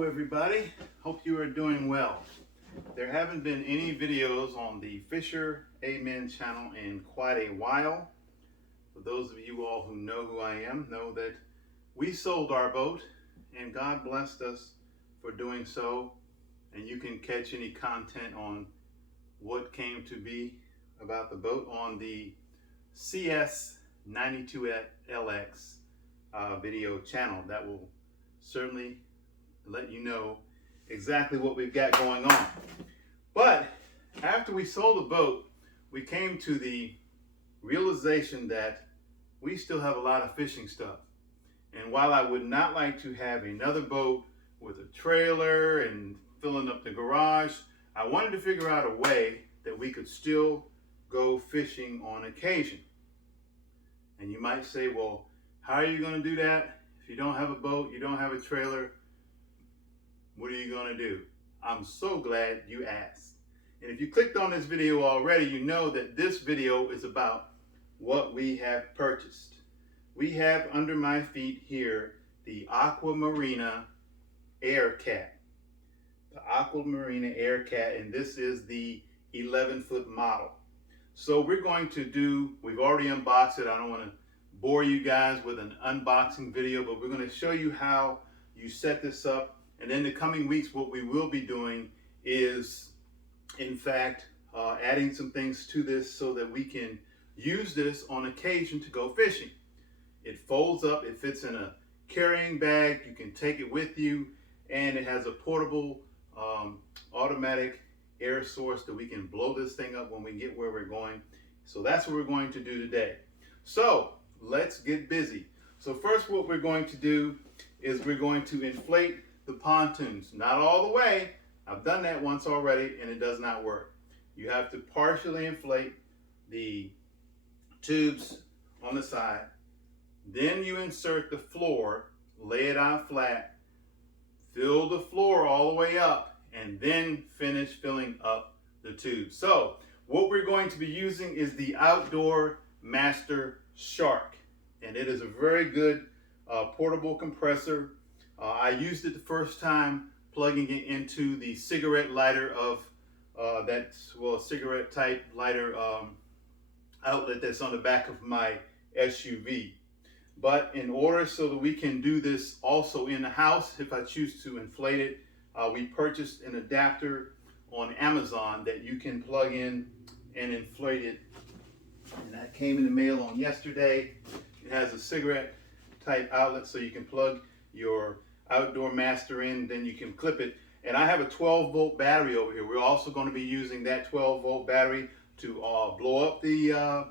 Hello everybody, hope you are doing well. There haven't been any videos on the Fisher Amen channel in quite a while. For those of you all who know who I am, know that we sold our boat and God blessed us for doing so, and you can catch any content on what came to be about the boat on the CS92LX video channel. That will certainly let you know exactly what we've got going on. But after we sold the boat, we came to the realization that we still have a lot of fishing stuff. And while I would not like to have another boat with a trailer and filling up the garage, I wanted to figure out a way that we could still go fishing on occasion. And you might say, well, how are you going to do that? If you don't have a boat, you don't have a trailer, what are you going to do? I'm so glad you asked. And if you clicked on this video already, you know that this video is about what we have purchased. We have under my feet here the Aquamarina AirCat. The Aquamarina AirCat, and this is the 11-foot model. So we're going to do, we've already unboxed it. I don't want to bore you guys with an unboxing video, but we're going to show you how you set this up. And in the coming weeks, what we will be doing is, in fact, adding some things to this so that we can use this on occasion to go fishing. It folds up, it fits in a carrying bag, you can take it with you, and it has a portable automatic air source that we can blow this thing up when we get where we're going. So that's what we're going to do today. So let's get busy. So first, what we're going to do is we're going to inflate the pontoons. Not all the way. I've done that once already and it does not work. You have to partially inflate the tubes on the side. Then you insert the floor, lay it out flat, fill the floor all the way up, and then finish filling up the tube. So what we're going to be using is the Outdoor Master Shark, and it is a very good portable compressor. I used it the first time plugging it into the cigarette lighter of cigarette type lighter outlet that's on the back of my SUV. But in order so that we can do this also in the house, if I choose to inflate it, we purchased an adapter on Amazon that you can plug in and inflate it. And that came in the mail on yesterday. It has a cigarette type outlet so you can plug your Outdoor Master in, then you can clip it. And I have a 12-volt battery over here. We're also going to be using that 12-volt battery to blow up the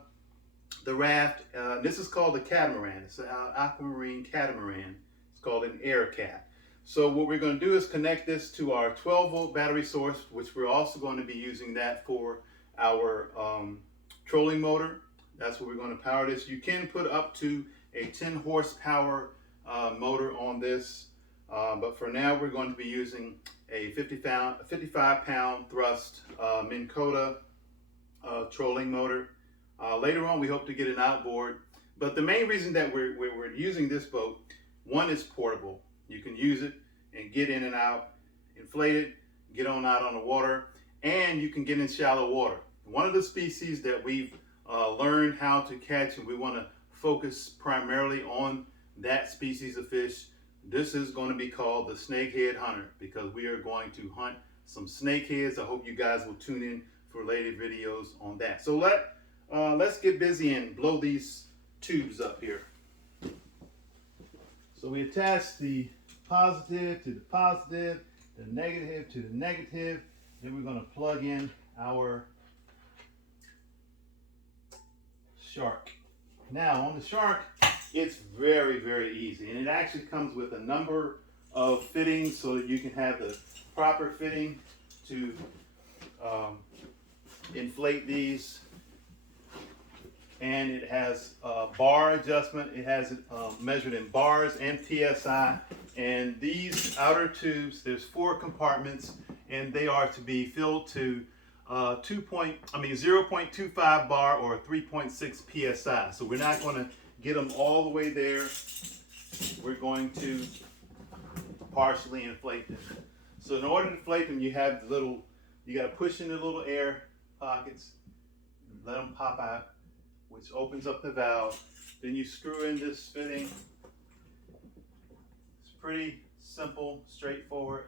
raft. This is called a catamaran. It's an Aquamarine catamaran. It's called an AirCat. So what we're going to do is connect this to our 12-volt battery source, which we're also going to be using that for our trolling motor. That's what we're going to power this. You can put up to a 10 horsepower motor on this, but for now we're going to be using a 55-pound thrust Minn Kota trolling motor. Later on we hope to get an outboard, but the main reason that we're using this boat, one, is portable. You can use it and get in and out, inflate it, get on out on the water, and you can get in shallow water. One of the species that we've learned how to catch, and we want to focus primarily on that species of fish, this is going to be called the snakehead hunter, because we are going to hunt some snakeheads. I hope you guys will tune in for later videos on that. So let's get busy and blow these tubes up here. So we attach the positive to the positive, the negative to the negative. Then we're going to plug in our shark. Now on the shark, it's very, very easy, and it actually comes with a number of fittings so that you can have the proper fitting to inflate these. And it has a bar adjustment. It has it measured in bars and PSI. And these outer tubes, there's 4 compartments, and they are to be filled to 0.25 bar or 3.6 PSI. So we're not going to get them all the way there. We're going to partially inflate them. So in order to inflate them, you have the little, you got to push in the little air pockets, let them pop out, which opens up the valve. Then you screw in this fitting. It's pretty simple, straightforward.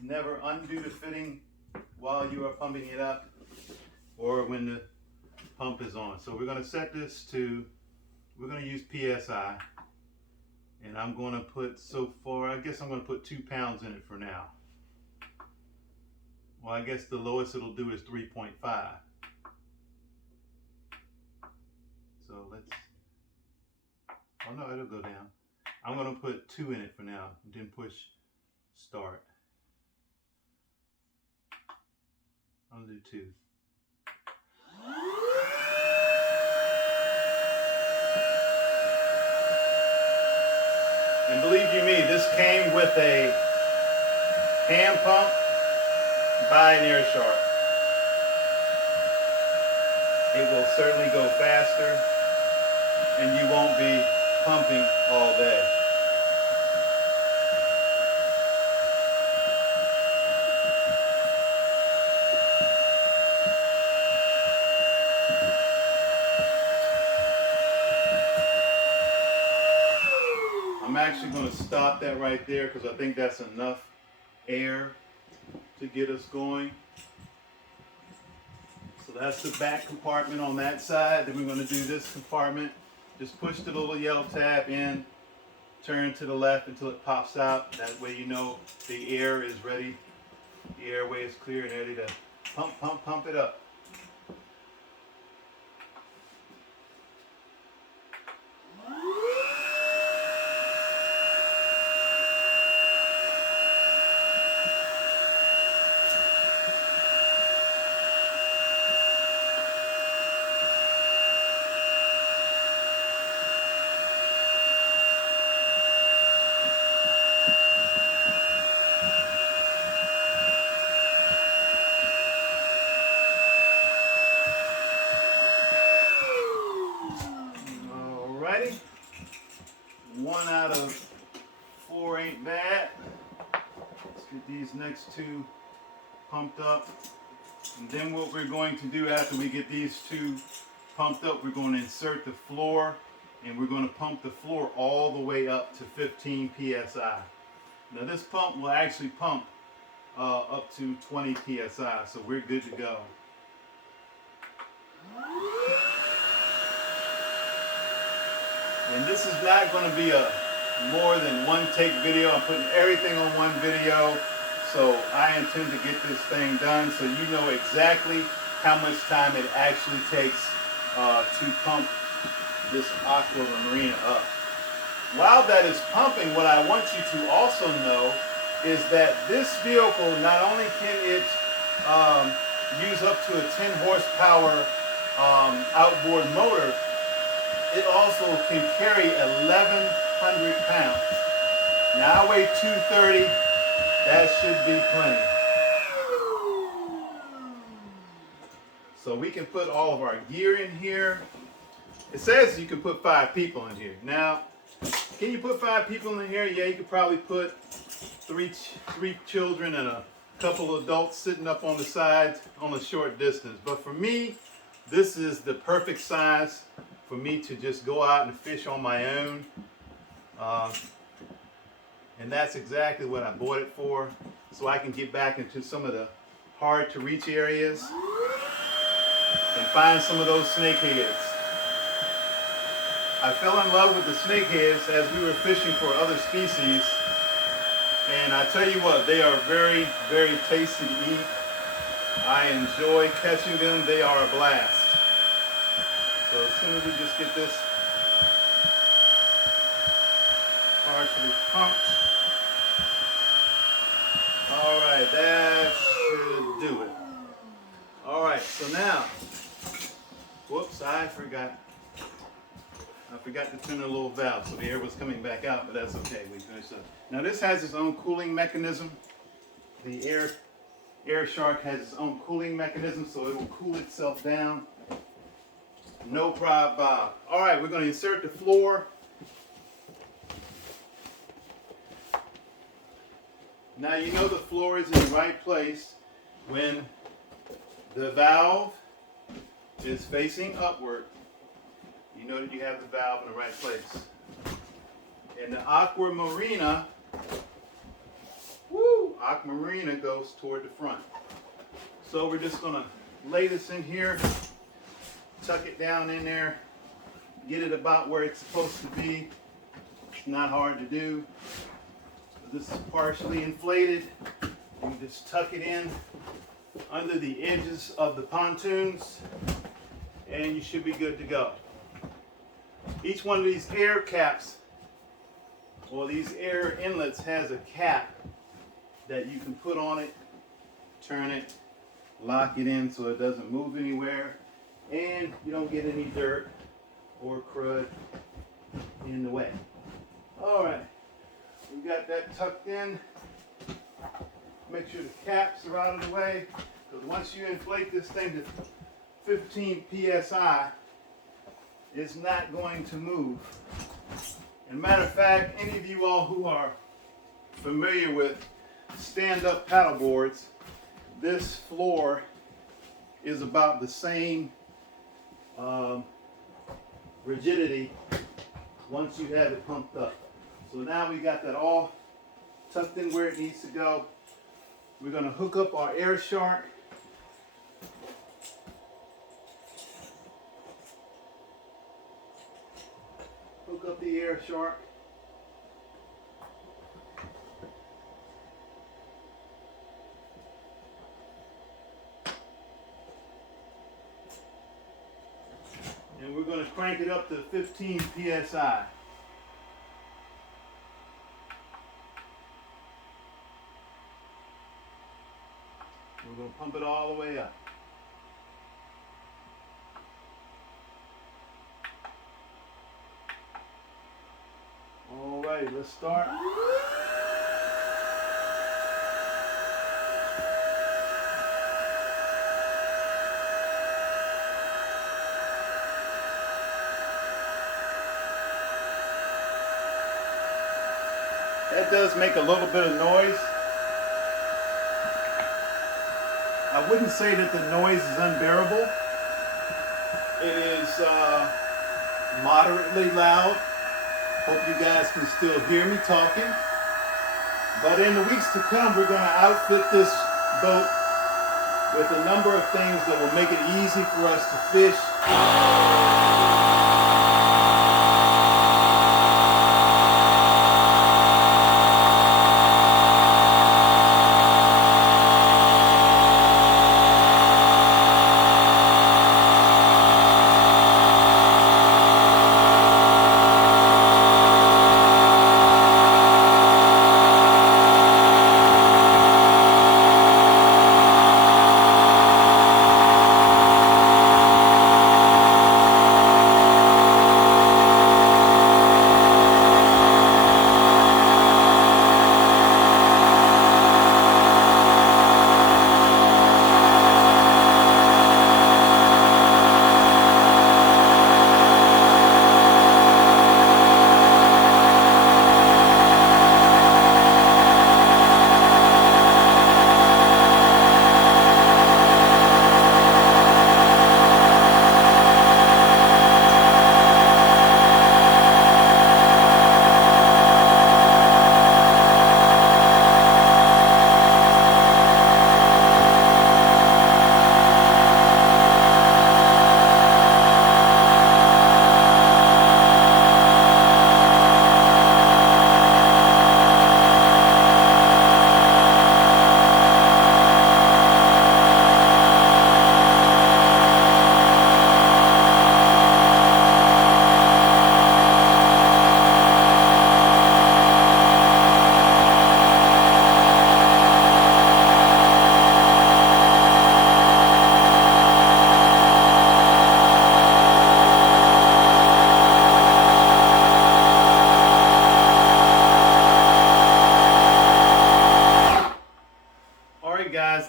Never undo the fitting while you are pumping it up or when the pump is on. So we're going to set this to, we're going to use PSI, and I'm going to put, so far, I guess I'm going to put 2 pounds in it for now. Well, I guess the lowest it'll do is 3.5. So let's, oh no, it'll go down. I'm going to put 2 in it for now, and then push start. I'll do 2. And believe you me, this came with a hand pump by an AirShark. It will certainly go faster, and you won't be pumping all day. I'm actually going to stop that right there because I think that's enough air to get us going. So that's the back compartment on that side. Then we're going to do this compartment. Just push the little yellow tab in, turn to the left until it pops out. That way you know the air is ready. The airway is clear and ready to pump it up. Alrighty, 1 out of 4 ain't bad. Let's get these next 2 pumped up. And then what we're going to do after we get these 2 pumped up, we're going to insert the floor, and we're going to pump the floor all the way up to 15 PSI. Now this pump will actually pump up to 20 PSI, so we're good to go. And this is not going to be a more than 1 take video. I'm putting everything on 1 video. So I intend to get this thing done so you know exactly how much time it actually takes to pump this Aquamarina up. While that is pumping, what I want you to also know is that this vehicle, not only can it use up to a 10 horsepower outboard motor, it also can carry 1,100 pounds. Now I weigh 230, that should be plenty. So we can put all of our gear in here. It says you can put 5 people in here. Now, can you put 5 people in here? Yeah, you could probably put three children and a couple of adults sitting up on the sides on a short distance. But for me, this is the perfect size for me to just go out and fish on my own. And that's exactly what I bought it for, so I can get back into some of the hard to reach areas and find some of those snakeheads. I fell in love with the snakeheads as we were fishing for other species, and I tell you what, they are very, very tasty to eat. I enjoy catching them. They are a blast. So as soon as we just get this partially pumped. All right, that should do it. All right, so now, whoops, I forgot to turn the little valve, so the air was coming back out, but that's okay. We finished up. Now this has its own cooling mechanism. The AirShark has its own cooling mechanism, so it will cool itself down. No problem. All right, we're going to insert the floor. Now you know the floor is in the right place when the valve is facing upward. You know that you have the valve in the right place. And the Aquamarina, Aquamarina goes toward the front. So we're just gonna lay this in here, tuck it down in there, get it about where it's supposed to be. It's not hard to do. This is partially inflated. You just tuck it in under the edges of the pontoons and you should be good to go. Each one of these air caps or these air inlets has a cap that you can put on it, turn it, lock it in so it doesn't move anywhere and you don't get any dirt or crud in the way. All right, we got that tucked in. Make sure the caps are out of the way, because once you inflate this thing to 15 psi, it's not going to move. And matter of fact, any of you all who are familiar with stand-up paddle boards, this floor is about the same rigidity once you have it pumped up. So now we got that all tucked in where it needs to go. We're going to hook up our air shark. Hook up the air shark. And we're going to crank it up to 15 psi. We're going to pump it all the way up. All right, let's start. That does make a little bit of noise. I wouldn't say that the noise is unbearable. It is moderately loud. Hope you guys can still hear me talking. But in the weeks to come, we're going to outfit this boat with a number of things that will make it easy for us to fish.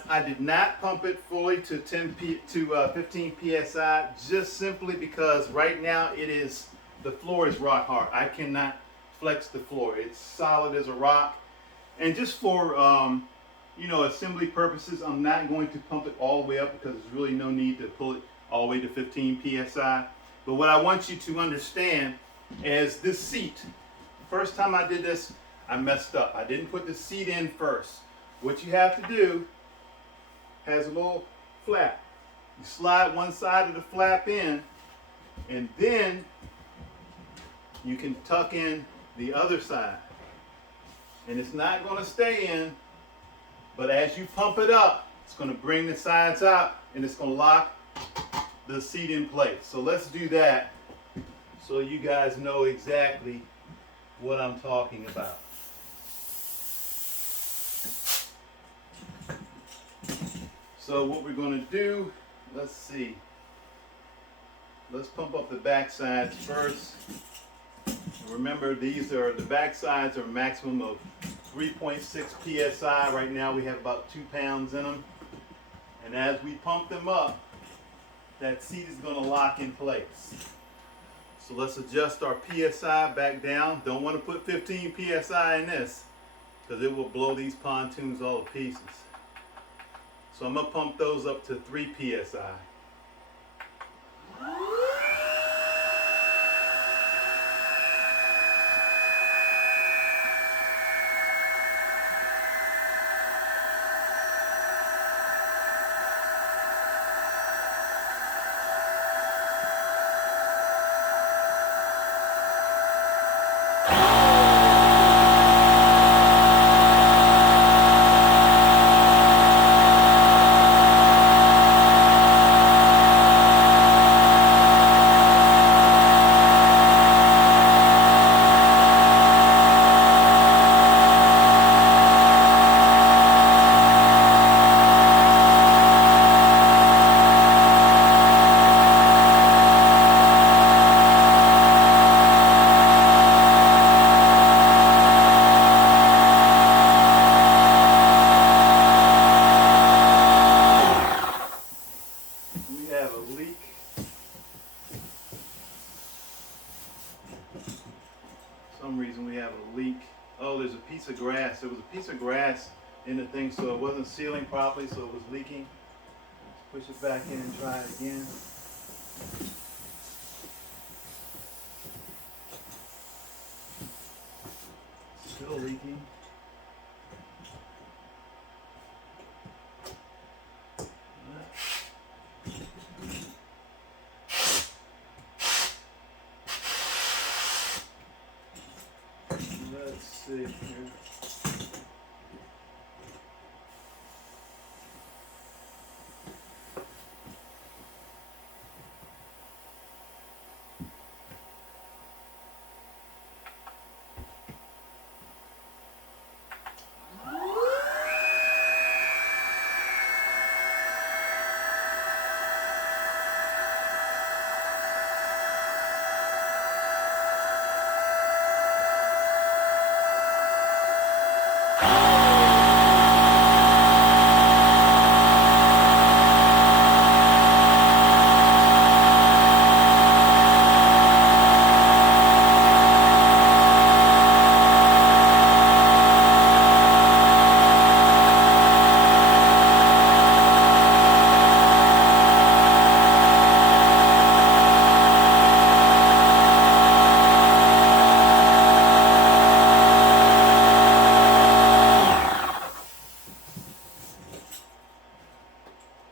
I did not pump it fully to 15 psi, just simply because right now the floor is rock hard. I cannot flex the floor. It's solid as a rock. And just for you know, assembly purposes, I'm not going to pump it all the way up because there's really no need to pull it all the way to 15 psi. But what I want you to understand is this seat. First time I did this, I messed up. I didn't put the seat in first. What you have to do has a little flap. You slide one side of the flap in, and then you can tuck in the other side. And it's not going to stay in, but as you pump it up, it's going to bring the sides out and it's going to lock the seat in place. So let's do that so you guys know exactly what I'm talking about. So what we're going to do, let's see. Let's pump up the back sides first. Remember, these are the back sides are a maximum of 3.6 psi. Right now we have about 2 pounds in them. And as we pump them up, that seat is going to lock in place. So let's adjust our psi back down. Don't want to put 15 psi in this because it will blow these pontoons all to pieces. So I'm going to pump those up to 3 psi. Some reason we have a leak. Oh, there's a piece of grass. There was a piece of grass in the thing, so it wasn't sealing properly, so it was leaking. Let's push it back in and try it again. Still leaking. Let's see here.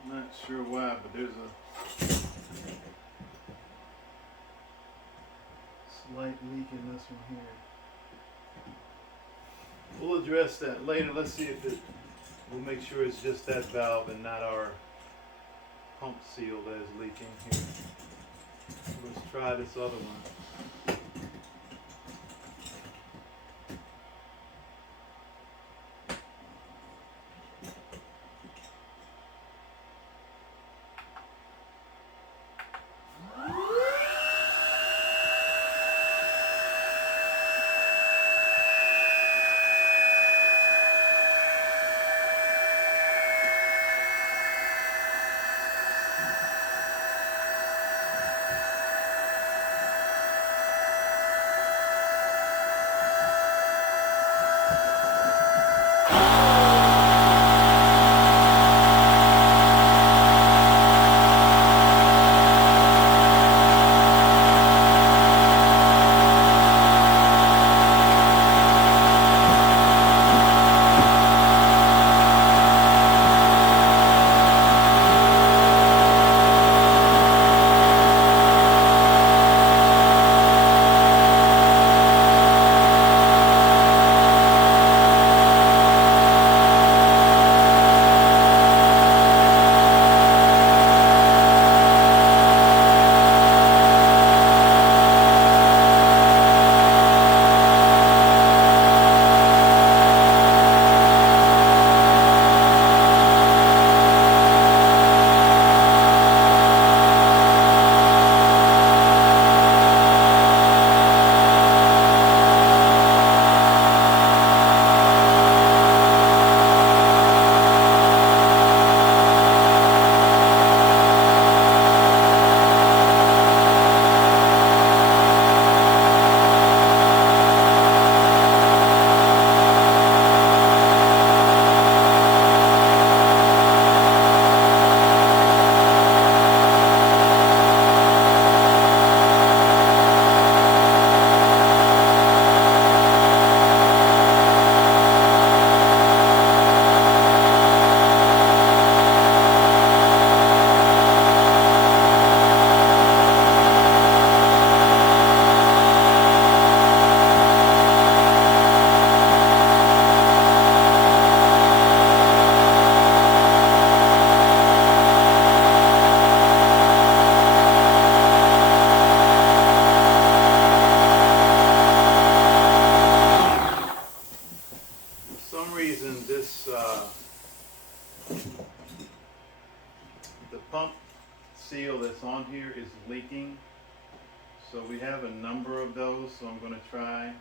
Not sure why, but there's a slight leak in this one here. We'll address that later. Let's see if we'll make sure it's just that valve and not our pump seal that is leaking here. Let's try this other one. that's on here is leaking. So we have a number of those, so I'm going to try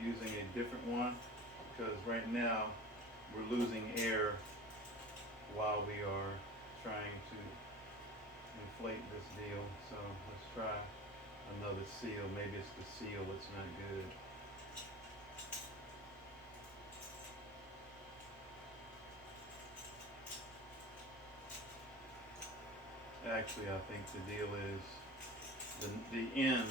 using a different one, because right now we're losing air while we are trying to inflate this deal. So let's try another seal. Maybe it's the seal that's not good. Actually, I think the deal is the end.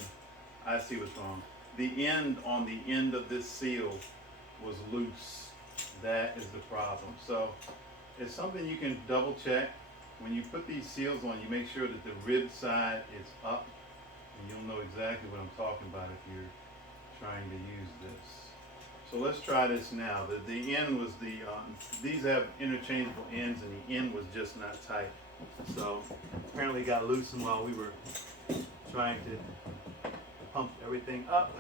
I see what's wrong. The end on the end of this seal was loose. That is the problem. So it's something you can double check. When you put these seals on, you make sure that the rib side is up, and you'll know exactly what I'm talking about if you're trying to use this. So let's try this now. The end was these have interchangeable ends, and the end was just not tight. So apparently it got loosened while we were trying to pump everything up.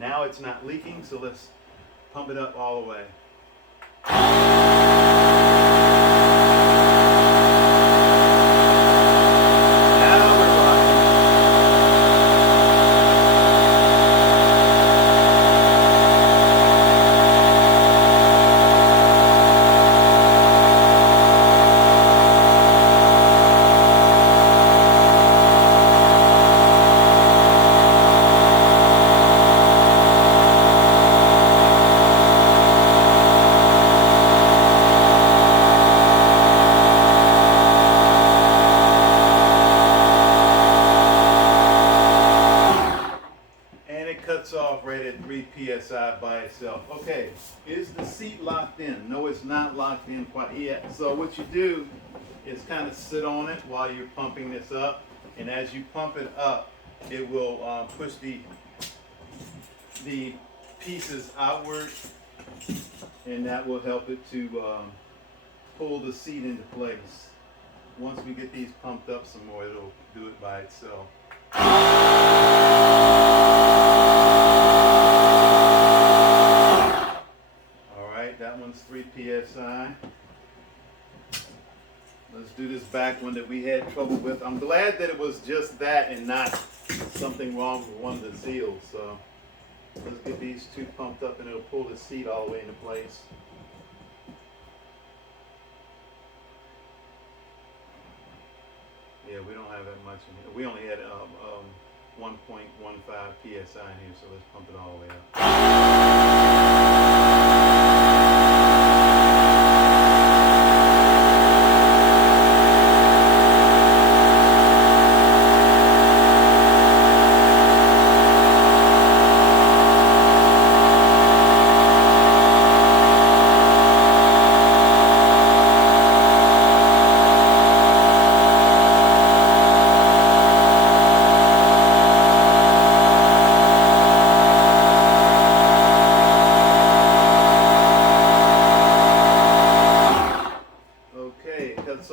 Now it's not leaking, so let's pump it up all the way. Off right at 3 psi by itself. Okay, is the seat locked in? No, it's not locked in quite yet. So what you do is kind of sit on it while you're pumping this up, and as you pump it up, it will push the pieces outward, and that will help it to pull the seat into place. Once we get these pumped up some more, it'll do it by itself. That one's 3 psi. Let's do this back one that we had trouble with. I'm glad that it was just that and not something wrong with one of the seals. So let's get these two pumped up, and it'll pull the seat all the way into place. Yeah, we don't have that much in here. We only had 1.15 psi in here, so let's pump it all the way up.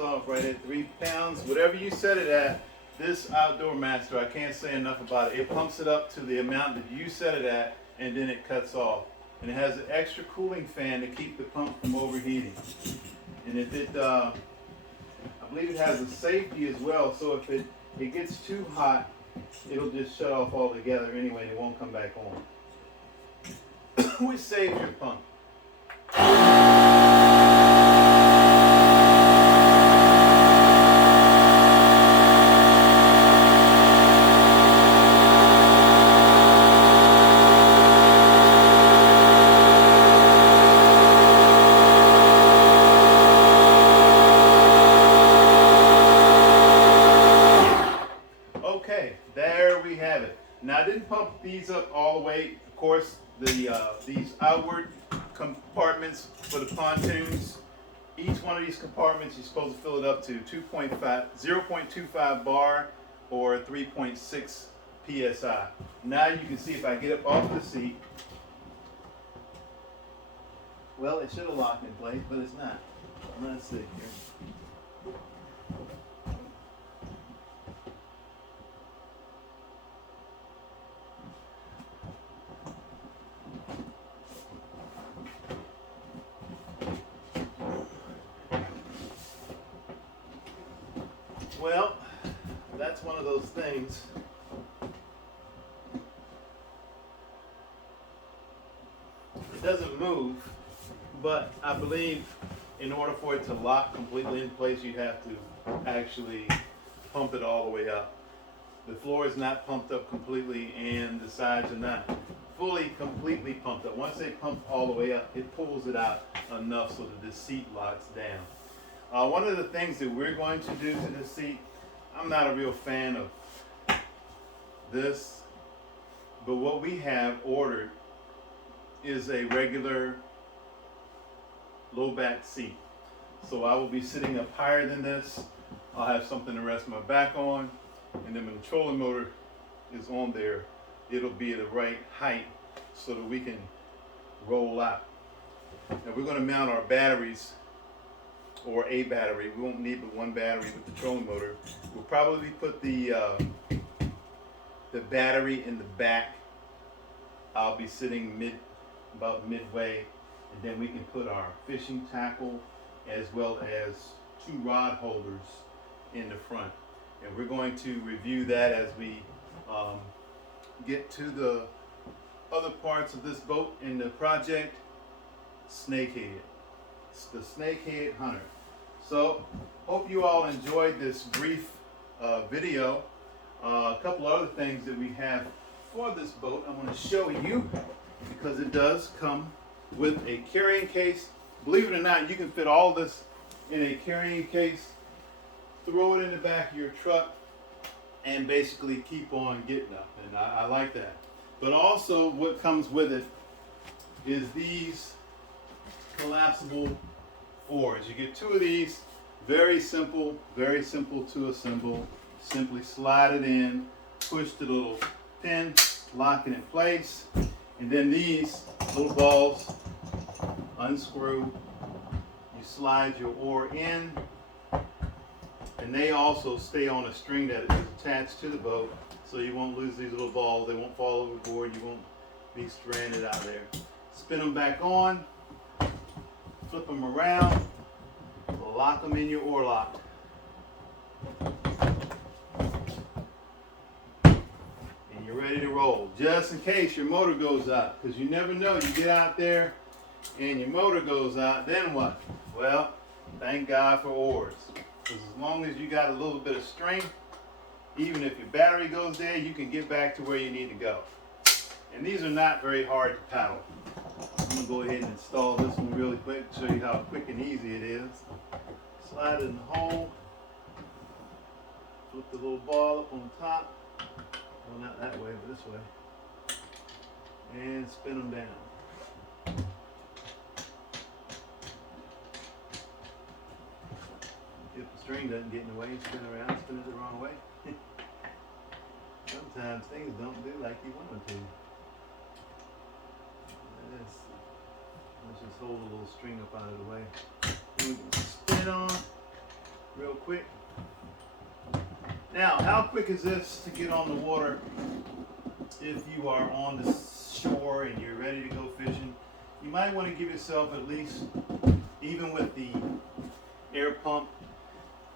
Off right at 3 pounds, whatever you set it at. This Outdoor Master, I can't say enough about it. It pumps it up to the amount that you set it at, and then it cuts off. And it has an extra cooling fan to keep the pump from overheating. And if it, I believe it has a safety as well, so if it gets too hot, it'll just shut off altogether anyway, and it won't come back on. Which saves your pump. Now I didn't pump these up all the way. Of course, these outward compartments for the pontoons, each one of these compartments you're supposed to fill it up to 0.25 bar or 3.6 psi. Now you can see if I get up off the seat, well, it should have locked in place, but it's not. Let's see here. Well, that's one of those things. It doesn't move, but I believe in order for it to lock completely in place, you have to actually pump it all the way up. The floor is not pumped up completely, and the sides are not fully completely pumped up. Once they pump all the way up, it pulls it out enough so that the seat locks down. One of the things that we're going to do to this seat, I'm not a real fan of this, but what we have ordered is a regular low back seat. So I will be sitting up higher than this. I'll have something to rest my back on, and then when the trolling motor is on there, it'll be at the right height so that we can roll out. Now we're going to mount our batteries, or a battery. We won't need but one battery with the trolling motor. We'll probably put the battery in the back. I'll be sitting about midway, and then we can put our fishing tackle as well as 2 rod holders in the front. And we're going to review that as we get to the other parts of this boat in the project. Snakehead. It's the Snakehead Hunter. So, hope you all enjoyed this brief video. A couple other things that we have for this boat I want to show you, because it does come with a carrying case. Believe it or not, you can fit all this in a carrying case, throw it in the back of your truck, and basically keep on getting up. And I like that. But also what comes with it is these collapsible oars. You get 2 of these, very simple to assemble. Simply slide it in, push the little pin, lock it in place, and then these little balls unscrew. You slide your oar in, and they also stay on a string that is attached to the boat, so you won't lose these little balls. They won't fall overboard. You won't be stranded out there. Spin them back on, flip them around, lock them in your oar lock. And you're ready to roll, just in case your motor goes out, because you never know. You get out there and your motor goes out, then what? Well, thank God for oars. Because as long as you got a little bit of strength, even if your battery goes dead, you can get back to where you need to go. And these are not very hard to paddle. I'm going to go ahead and install this one really quick, show you how quick and easy it is. Slide it in the hole, flip the little ball up on top, well, not that way, but this way, and spin them down. If the string doesn't get in the way, spin around, spin it the wrong way. Sometimes things don't do like you want them to. Let's just hold a little string up out of the way. Then we can spin on real quick. Now, how quick is this to get on the water if you are on the shore and you're ready to go fishing? You might want to give yourself at least, even with the air pump,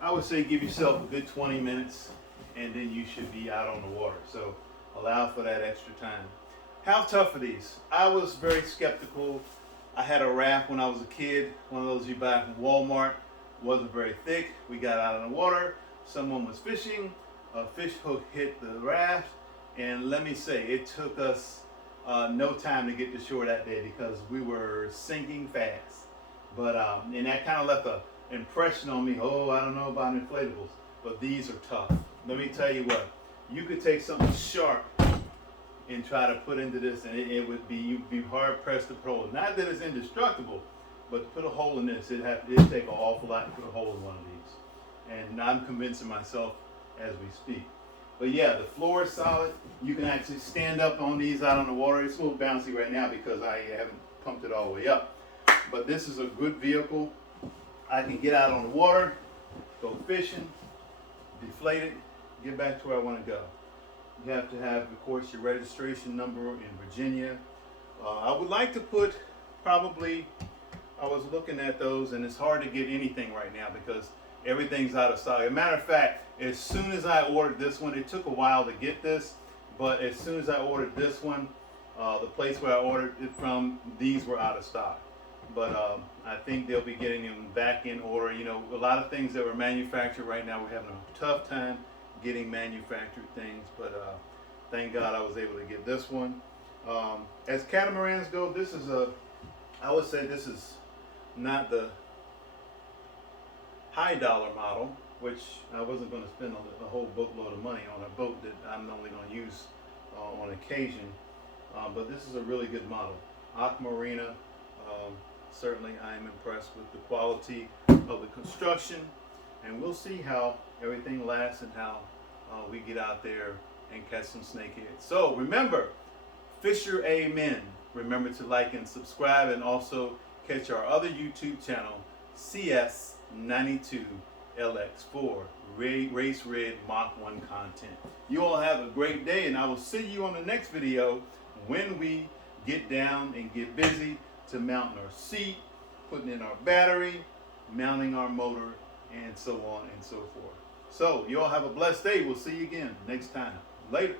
I would say give yourself a good 20 minutes, and then you should be out on the water. So allow for that extra time. How tough are these? I was very skeptical. I had a raft when I was a kid, one of those you buy from Walmart. Wasn't very thick. We got out on the water. Someone was fishing. A fish hook hit the raft, and let me say, it took us no time to get to shore that day because we were sinking fast. But and that kind of left an impression on me. Oh, I don't know about inflatables, but these are tough. Let me tell you what. You could take something sharp and try to put into this, and you'd be hard pressed to put a hole. Not that it's indestructible, but to put a hole in this, it'd take an awful lot to put a hole in one of these. And I'm convincing myself as we speak. But yeah, the floor is solid. You can actually stand up on these out on the water. It's a little bouncy right now because I haven't pumped it all the way up. But this is a good vehicle. I can get out on the water, go fishing, deflate it, get back to where I want to go. You have to have, of course, your registration number in Virginia. I would like to put probably, I was looking at those, and it's hard to get anything right now because everything's out of stock. As a matter of fact, as soon as I ordered this one, it took a while to get this, but as soon as I ordered this one, the place where I ordered it from, these were out of stock. But I think they'll be getting them back in order. You know, a lot of things that were manufactured right now, we're having a tough time getting manufactured things, but thank God I was able to get this one. As catamarans go, this is I would say this is not the high dollar model, which I wasn't going to spend a whole boatload of money on a boat that I'm only going to use on occasion. But this is a really good model. Aquamarina, certainly I am impressed with the quality of the construction, and we'll see how everything lasts and how we get out there and catch some snakeheads. So remember, fish your amen. Remember to like and subscribe, and also catch our other YouTube channel, CS92LX4, Race Red Mach 1 content. You all have a great day, and I will see you on the next video when we get down and get busy to mounting our seat, putting in our battery, mounting our motor, and so on and so forth. So you all have a blessed day. We'll see you again next time. Later.